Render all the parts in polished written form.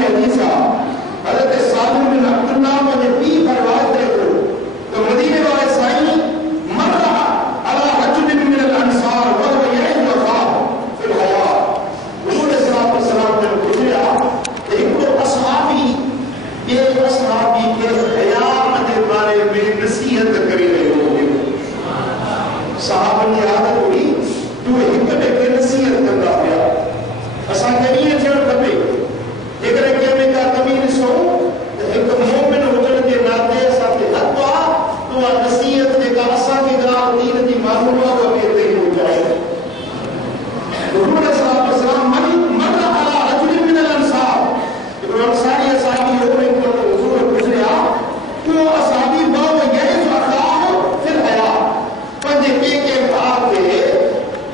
میں حدیث حضرت سالم بن عبداللہ مجھے پی پرواز دے کو تو مدینے والے سائیں مر رہا علی رجل من الانصار وهو يعظ اخاه في الحياة. حضور صلی اللہ علیہ وسلم نے پوچھا کہ ایک اصحابی یہ اصحابی کے حیا کے بارے میں نصیحت کری رہے ہو. صحابہ کی عادت ہوئی تو ایک کے نصیحت کرتا ہوا اساں کہیں چڑھ کبھی اگر کہ میں کا کمی نسو ایک مومن ہونے کے ناطے ساتھ حق ہوا تو نصیحت کے کا اساں کی گراہ دین کی معلومات ہو کے دے ہو جائے. حضور صلی اللہ علیہ وسلم من علی رجل من الانصار ابن انصاری صحابی ہونے کو حضور پوچھا تو اصحابی باو یہ جو اخلاق پھر حیا پنجے پہ کے بھاگ کے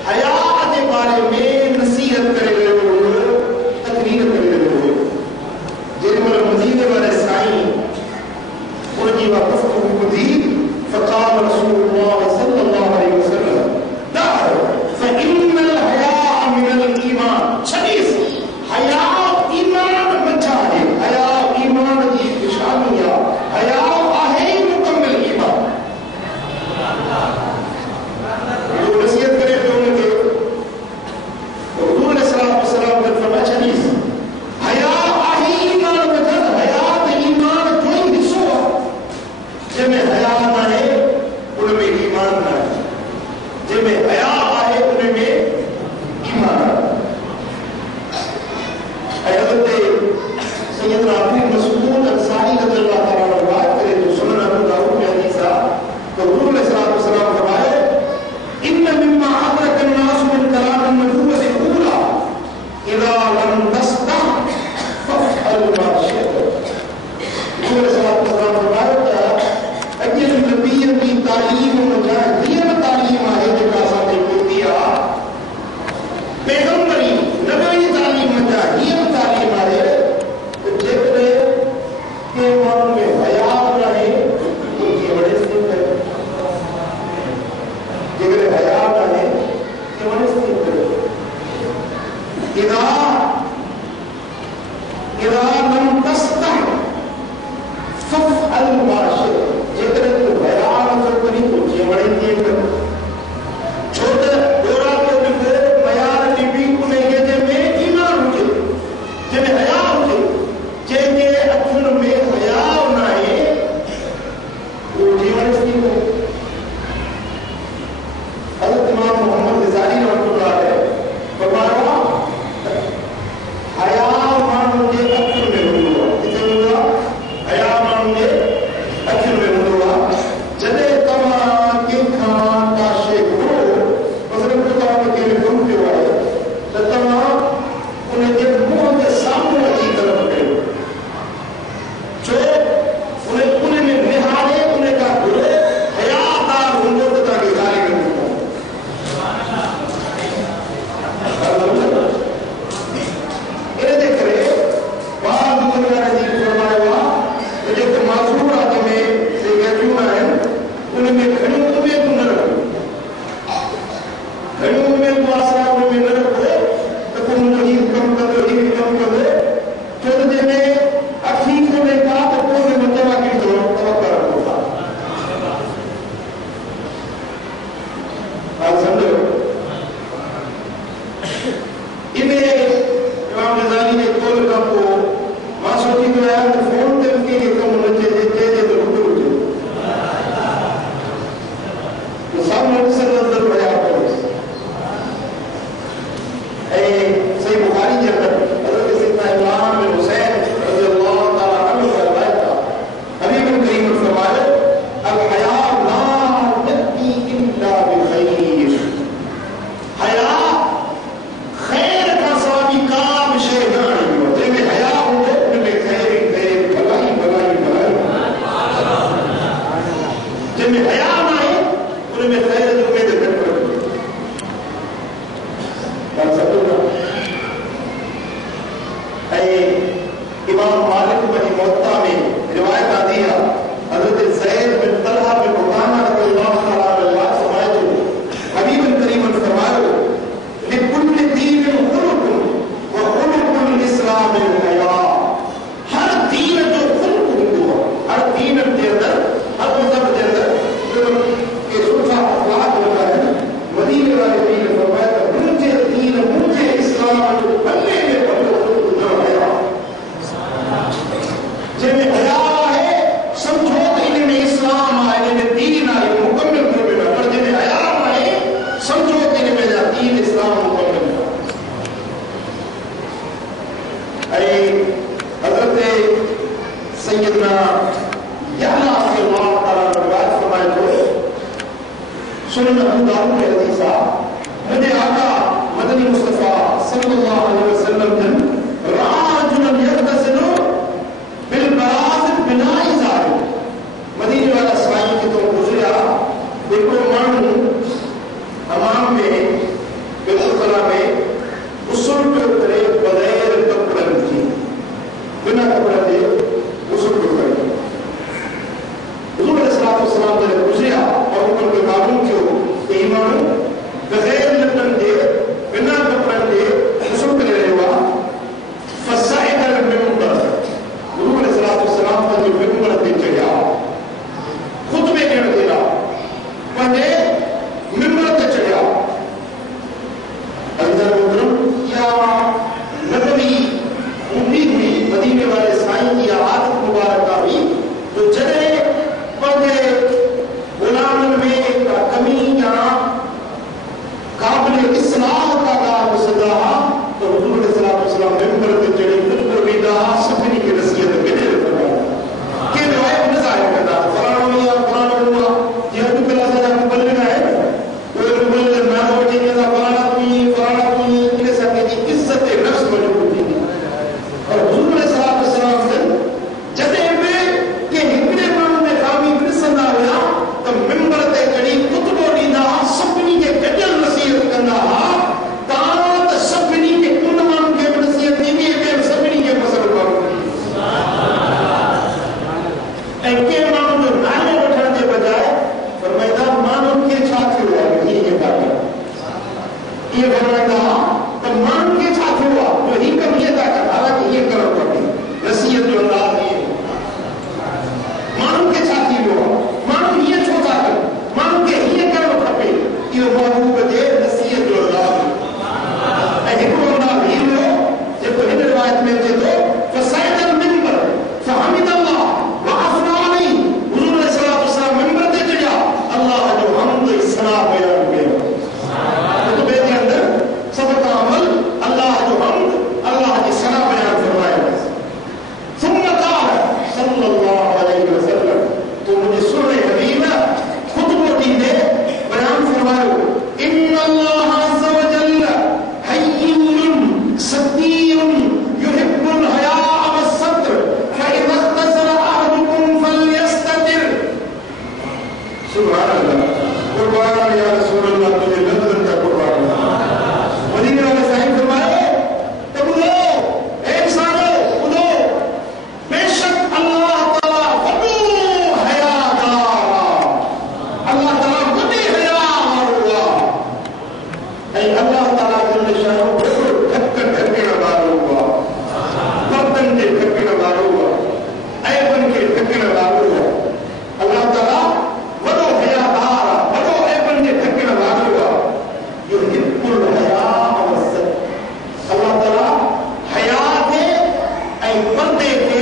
حیا کے بارے میں نصیحت کرے ہوئے تقریر کرے ہوئے جن پر مدینے والے سائیں ان کی وقف کو دی. فقال رسول اللہ صلی اللہ علیہ وسلم دعو فإن الحیاء من الایمان. چھلیس حیا ایمان بچا ہے. حیا ایمان کی نشانی ہے. حیا ہے مکمل ایمان. جو نصیحت کرے تو ان کے حضور صلی اللہ علیہ وسلم نے فرمایا چھلیس حیا ہے ایمان بچا. حیا ایمان کوئی حصہ جن میں حیا نہ ہے ان میں ایمان نہ ہے. جن میں حیا ہے ان میں ایمان ہے. حضرت سیدنا ابو مسعود انصاری رضی اللہ تعالیٰ عنہ روایت کرے تو سنن ابو داؤد میں حدیث ہے تو حضور صلی اللہ علیہ وسلم فرمائے ان مما ادرک الناس من کلام النبوۃ الاولى اذا لم تستح فافعل ما شئت. حضور صلی اللہ علیہ وسلم فرمائے کہ نبی کی تعلیم مجاہدین تعلیم ہے جو کا کو دیا پیغمبری نبی تعلیم مجاہدین تعلیم ہے تو جتنے کہ من میں حیا رہے تو یہ بڑے سے کرے. جگر حیا رہے کہ بڑے سے کرے. اذا لم تستح فافعل ما شئت. جگر تو حیا نہ کرے تو یہ بڑے سے کرے. چھوٹے دورا کو بھی معیار نبی کو نہیں کہ میں ایمان ہوتے جن حیا ہوتے جن کے اکھر میں حیا نہ ہے وہ جیون اس کی کرے. حضرت امام محمد غزالی رحمۃ اللہ علیہ فرمایا حیا مان کے اکھر میں ہوا کتنے ہوا حیا مان کے اکھر میں ہوا جدے تمام کے کھان کا شیخ ہو مثلا کو تمام کے گم کے ہوئے تو تمام انہیں کے منہ کے سامنے کی طرف گئے جو انہیں میں نہارے انہیں کا گرے حیات دار ہوں تو تاکہ ظاہر کرنے کو انہیں دیکھ رہے بعض دنیا نظیر فرمائے ہوا جو کہ معذور آدمی سے گھریوں ہے انہیں میں گھڑیوں تمہیں تو نہ رکھو گھڑیوں میں تو آسرا انہیں میں نہ رکھو تو تم مجید کم کر دے جو تو جنہیں اکھین کو نے کہا تو کوئی مطلبہ کی توقع رکھو تھا. آپ سمجھو انہیں امام غزالی نے کول کا کو معصومی کو آیا تو فون دے کے یہ کم ہونے چاہیے تو رکھو تو سب سے نظر پڑے آپ کو صحیح بخاری کے اندر حضرت سیدنا امام بن حسین رضی اللہ تعالیٰ عنہ کا روایت تھا. حبیب کریم فرمائے الحیاء لا یأتی الا بخیر. حیا خیر کا ثوابی کام شے نہ ہے. جن میں حیا ہو ان میں خیر خیر بھلائی بھلائی بھلائی. جن میں حیا نہ ہے ان میں خیر جو میں دے کر امام مالک بن موطا میں روایت آتی ہے حضرت زید بن طلحہ بن عبادہ رضی اللہ تعالیٰ عنہ فرمائے تو حبیب کریم فرمائے لکل دین خلق و خلق الاسلام الحیا. حضرت سیدنا یحییٰ سے اللہ تعالیٰ نے روایت فرمائے تو سنن ابو داؤد میں حدیث مجھے آقا مدنی مصطفیٰ صلی اللہ علیہ وسلم نے رأى رجلا يغتسل بالبراز بنا ازار مدینے والا سوائی کی تو گزریا دیکھو مانو امام میں بالخلا میں غسل پہ اترے بغیر کپڑے کی بنا کپڑے دے غسل پہ اترے حضور علیہ السلام نے گزریا اور ان کے معلوم کیوں کہ ایمان بغیر لبن دے بنا کپڑے دے غسل پہ لے ہوا فصائد المنبر حضور علیہ السلام کا جو منبر پہ چڑھا خطبے کہنے دے رہا پہلے منبر پہ چڑھا اندر محترم یا نبوی امید ہوئی مدینے والے سائن کی عادت مبارکہ ہوئی تو جگہ پڑھے غلامن میں کمی یا قابل اصلاح کا دار صدا تو حضور علیہ السلام ممبر پہ چڑھے خطبہ بیدا سفری کی نصیحت بنے فرمایا کہ روایت نہ ظاہر کرتا فلانا ہوا یہ ابو کلا سے مبلغ ہے کوئی مبلغ نہ ہو جائے گا فلانا کوئی ان سے کی عزت نفس موجود تھی اور حضور علیہ السلام سے جدے میں کہ ہکڑے مانو میں خامی پسند آیا تو ممبر تے چڑھی خطبہ ڈیندا سبنی کے کجل نصیحت کندا تاں سبنی کے کن مانو کے نصیحت دی کہ سبنی کے مسل کرو اے کے مانو جو نالے وٹھن دے بجائے فرمایا مانو کے چھا تھیو یہ بات یہ فرمایا تو مان کے چھا تھیو جو ہی کم یہ تھا کہ حالانکہ یہ کرو پڑی نصیحت جو اللہ دی مانو کے چھا تھیو مانو یہ چھوٹا کر مانو کے یہ کرو کھپے یہ محبوب دے نصیحت جو اللہ دی اے ہکو اللہ ہیرو جب ہن روایت میں چے تو فصائد المنبر فحمد اللہ وعفنا علی حضور علیہ السلام منبر تے چڑھا اللہ جو حمد ثنا بیان کیا تو بے دے اندر سب کا عمل اللہ جو حمد اللہ کی ثنا بیان فرمایا ثم قال صلی اللہ علیہ وسلم تو مجھے سننے حبیب خطبہ دی دے بیان فرمایا ان اللہ عز وجل حی ستیر يحب الحیاء والستر فإذا اغتسل أحدكم فليستتر سبحان اللہ قربان یا رسول اللہ تجھے لندن کا قربان مدینے والے صاحب فرمائے کہ بولو ایک سالو بولو بے شک اللہ تعالیٰ وڈو حیا دارا اللہ تعالیٰ وڈی حیا ماروا اے اللہ تعالیٰ جل شانہ ڈھکن ڈھکنا بارو ہوا برتن کے ڈھکنا بارو ہوا ایبن کے ڈھکنا بارو ہوا اللہ تعالیٰ وڈو حیا دارا وڈو ایبن کے ڈھکنا بارو ہوا یہ کل حیا وسط اللہ تعالیٰ حیا کے اے پردے کے